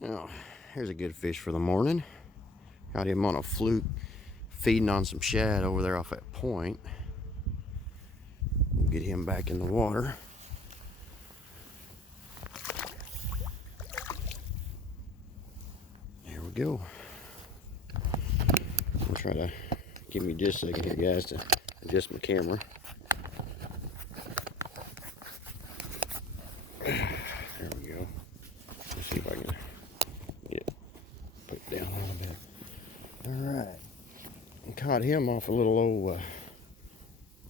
Now, here's a good fish for the morning. Got him on a fluke, feeding on some shad over there off that point. We'll get him back in the water. There we go. I'll try to give me just a second here, guys, to adjust my camera. There we go. Let's see if I can put it down a little bit. All right. Caught him off a little old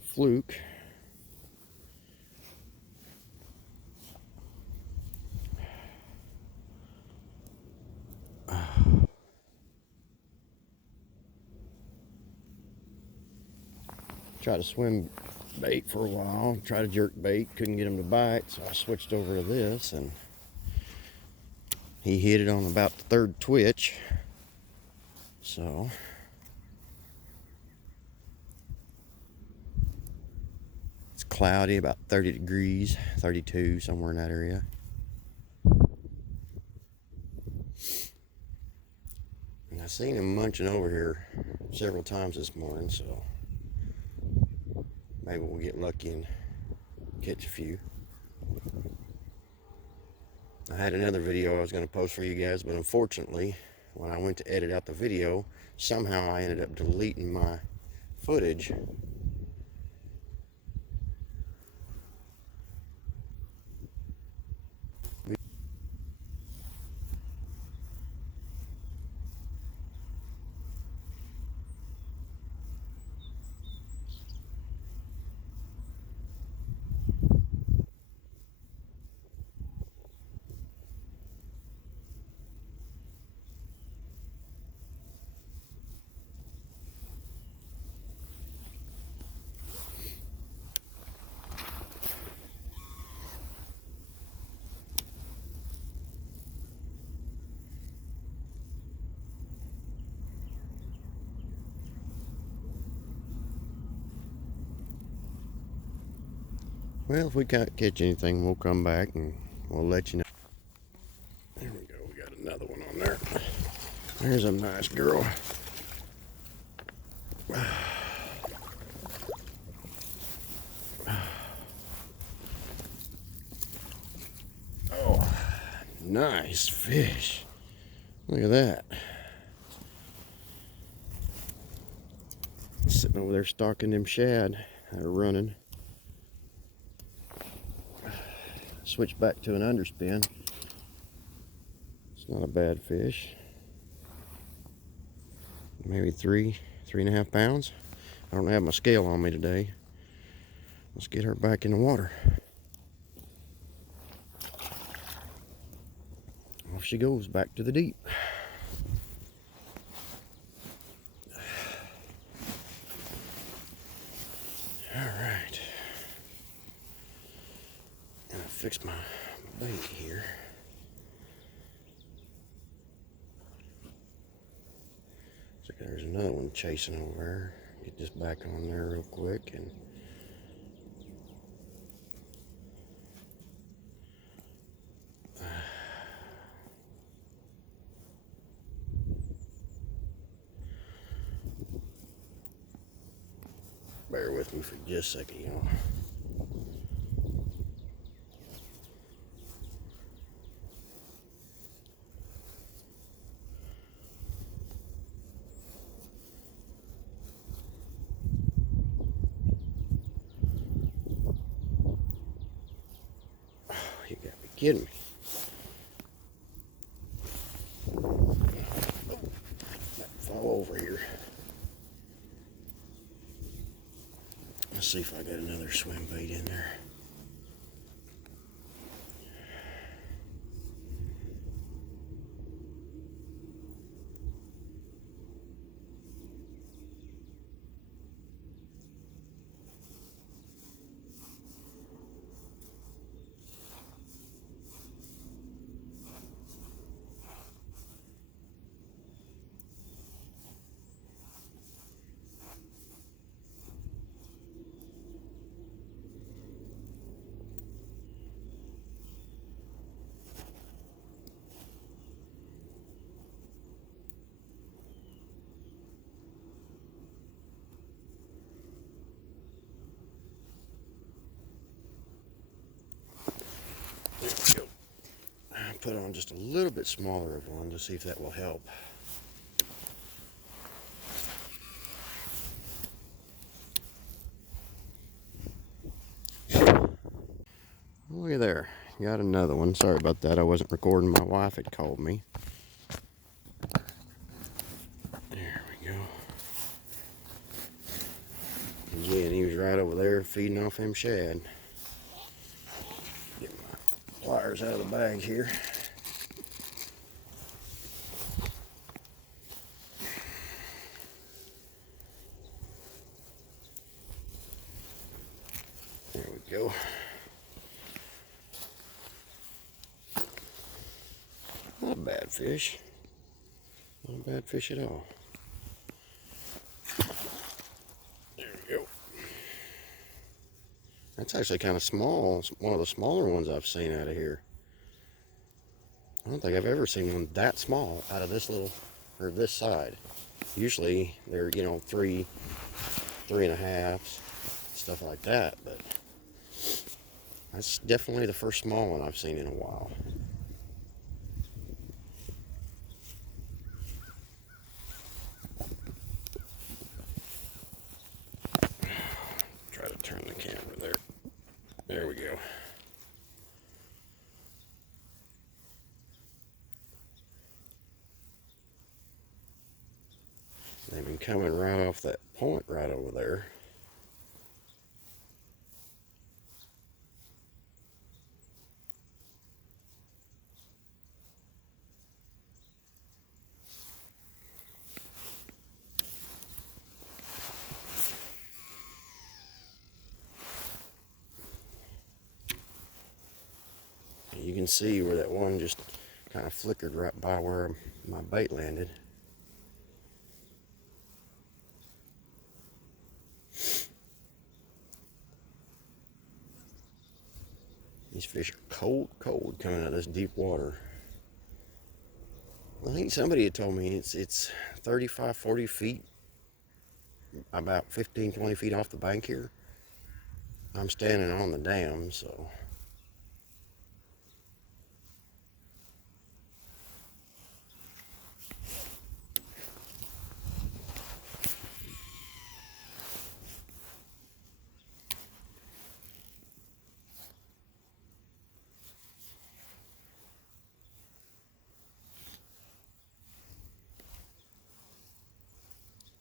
fluke. Tried to swim bait for a while, tried to jerk bait, couldn't get him to bite, so I switched over to this, and he hit it on about the third twitch. So it's cloudy, about 30 degrees, 32, somewhere in that area. And I've seen him munching over here several times this morning, so maybe we'll get lucky and catch a few. I had another video I was going to post for you guys, but unfortunately, when I went to edit out the video, somehow I ended up deleting my footage. Well, if we can't catch anything, we'll come back and we'll let you know. There we go, we got another one on there. There's a nice girl. Oh, nice fish. Look at that. Sitting over there stalking them shad that are running. Switch back to an underspin. It's not a bad fish. Maybe 3.5 pounds. I don't have my scale on me today. Let's get her back in the water. Off she goes back to the deep. All right. And I fixed my bait here. So there's another one chasing over there. Get this back on there real quick and bear with me for just a second, y'all. You gotta be kidding me. Fall over here. Let's see if I got another swim bait in there. put on just a little bit smaller of one to see if that will help. Look at there, got another one. Sorry about that, I wasn't recording. My wife had called me. There we go. Again, he was right over there feeding off them shad. Get my pliers out of the bag here. There we go. Not a bad fish. Not a bad fish at all. There we go. That's actually kind of small. It's one of the smaller ones I've seen out of here. I don't think I've ever seen one that small out of this little, or this side. Usually they're, you know, 3.5, stuff like that, but that's definitely the first small one I've seen in a while. Try to turn the camera there. There we go. They've been coming right off that point right over there. You can see where that one just kind of flickered right by where my bait landed. These fish are cold coming out of this deep water. I think somebody had told me it's 35, 40 feet, about 15, 20 feet off the bank here. I'm standing on the dam, so.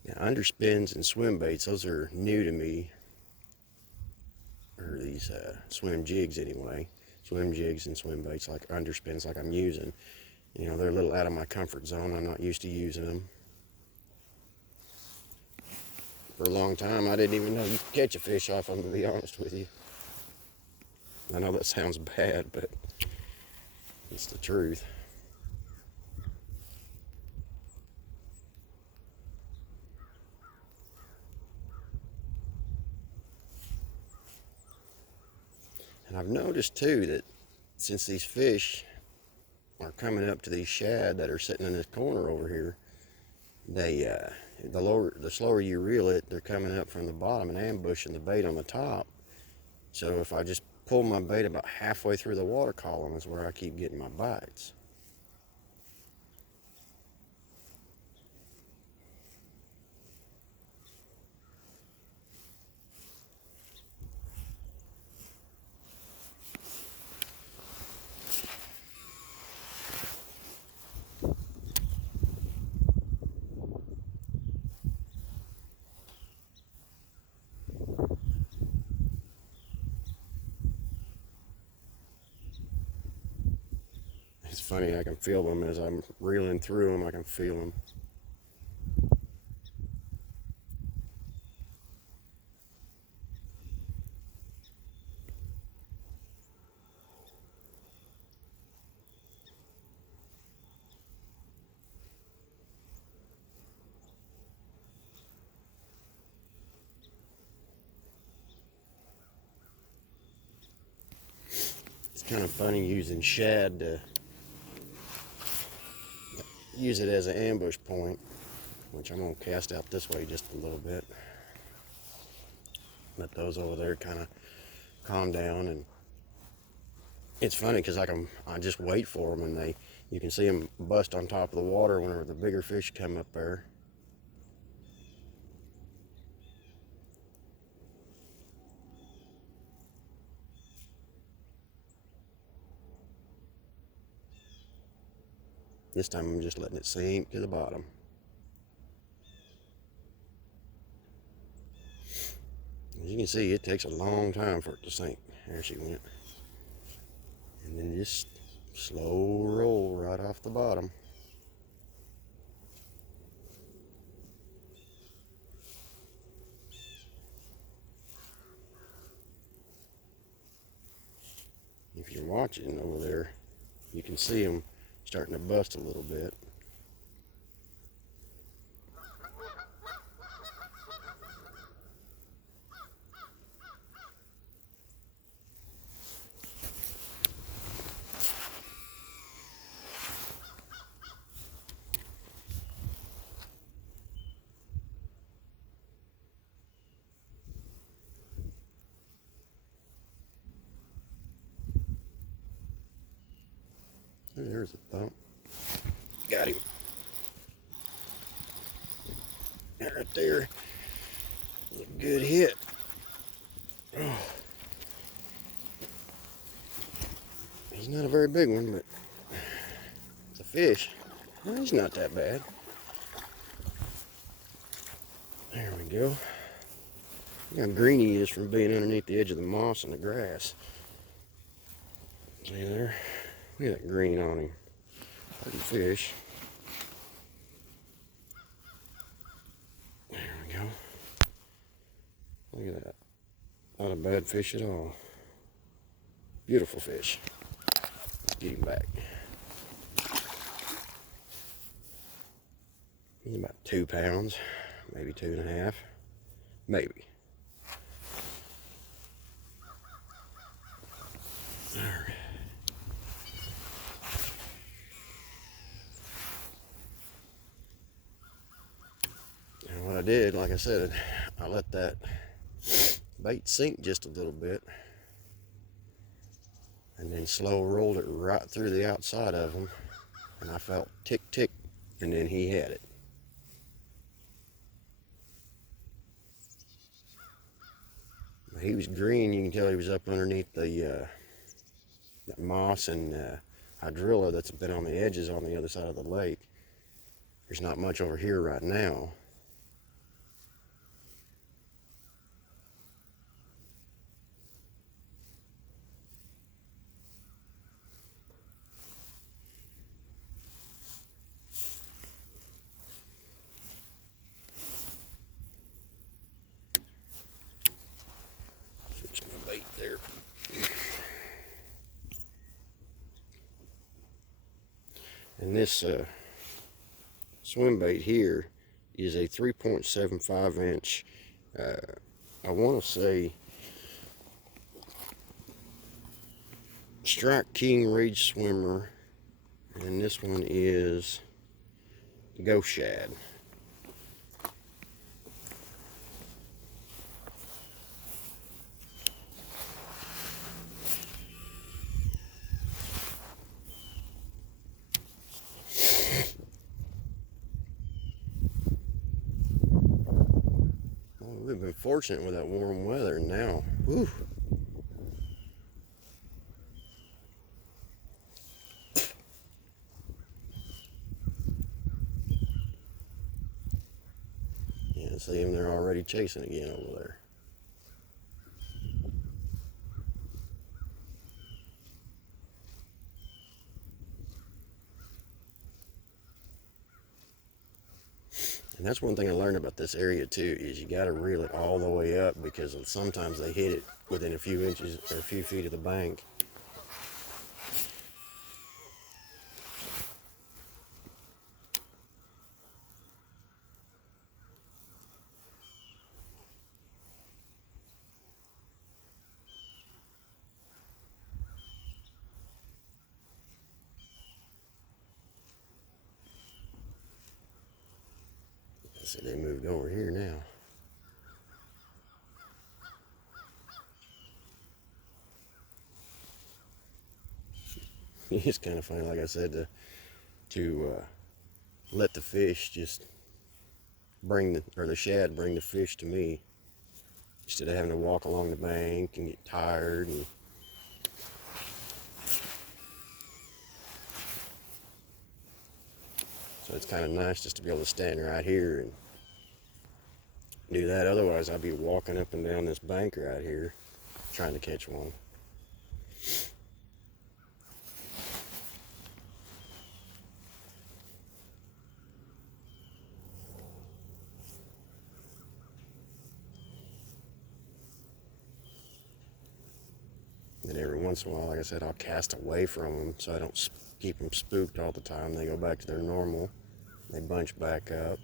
Yeah, underspins and swim baits, those are new to me. Or these swim jigs anyway. Swim jigs and swim baits like underspins like I'm using. You know, they're a little out of my comfort zone. I'm not used to using them. For a long time, I didn't even know you could catch a fish off them, to be honest with you. I know that sounds bad, but it's the truth. And I've noticed too that since these fish are coming up to these shad that are sitting in this corner over here, they the slower you reel it, they're coming up from the bottom and ambushing the bait on the top. So if I just pull my bait about halfway through the water column is where I keep getting my bites. It's funny, I can feel them as I'm reeling through them, I can feel them. It's kind of funny using shad to use it as an ambush point, which I'm going to cast out this way just a little bit. Let those over there kind of calm down and It's funny because I just wait for them, and you can see them bust on top of the water whenever the bigger fish come up there. This time I'm just letting it sink to the bottom. As you can see, it takes a long time for it to sink. There she went. And then just slow roll right off the bottom. If you're watching over there, you can see them starting to bust a little bit. There's a thump. Got him. Right there. A good hit. Oh. He's not a very big one, but it's a fish. Well, he's not that bad. There we go. Look how green he is from being underneath the edge of the moss and the grass. See there? Look at that green on him. Pretty fish. There we go. Look at that. Not a bad fish at all. Beautiful fish. Let's get him back. He's about 2 pounds, maybe 2.5, maybe. All right. And what I did, like I said, I let that bait sink just a little bit, and then slow rolled it right through the outside of him, and I felt tick tick, and then he had it. He was green. You can tell he was up underneath the moss and hydrilla that's been on the edges on the other side of the lake. There's not much over here right now. Fix my bait there. And this swim bait here is a 3.75 inch, I want to say Strike King Reed Swimmer, and this one is Ghost Shad. We've been fortunate with that warm weather now. Whew. Yeah, see them, they're already chasing again over there. And that's one thing I learned about this area too, is you got to reel it all the way up, because sometimes they hit it within a few inches or a few feet of the bank. See, they moved over here now. it's kind of funny, like I said, to let the fish just the shad bring the fish to me instead of having to walk along the bank and get tired. And so it's kind of nice just to be able to stand right here and do that. Otherwise, I'd be walking up and down this bank right here trying to catch one. And every once in a while, like I said, I'll cast away from them so I don't keep them spooked all the time. They go back to their normal. They bunch back up.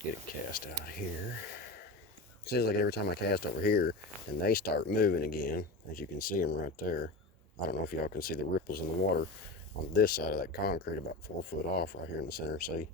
Get it cast out here. Seems like every time I cast over here, and they start moving again, as you can see them right there. I don't know if y'all can see the ripples in the water on this side of that concrete, about 4 foot off right here in the center. See?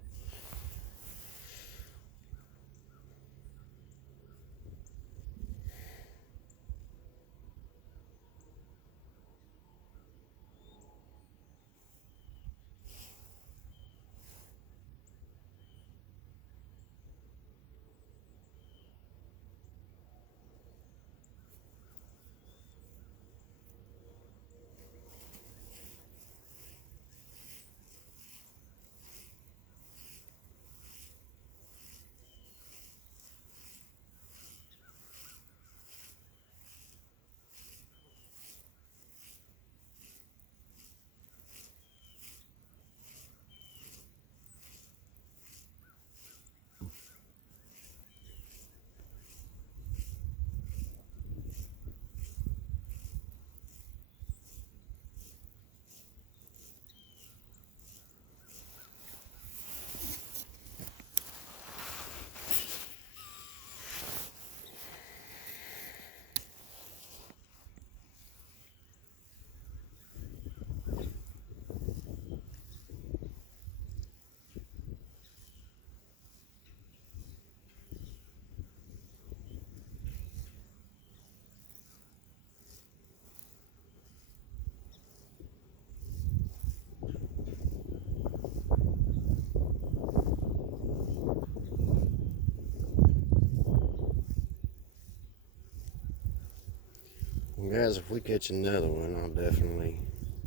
Well, guys, if we catch another one, I'll definitely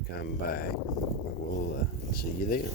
come back. We'll see you then.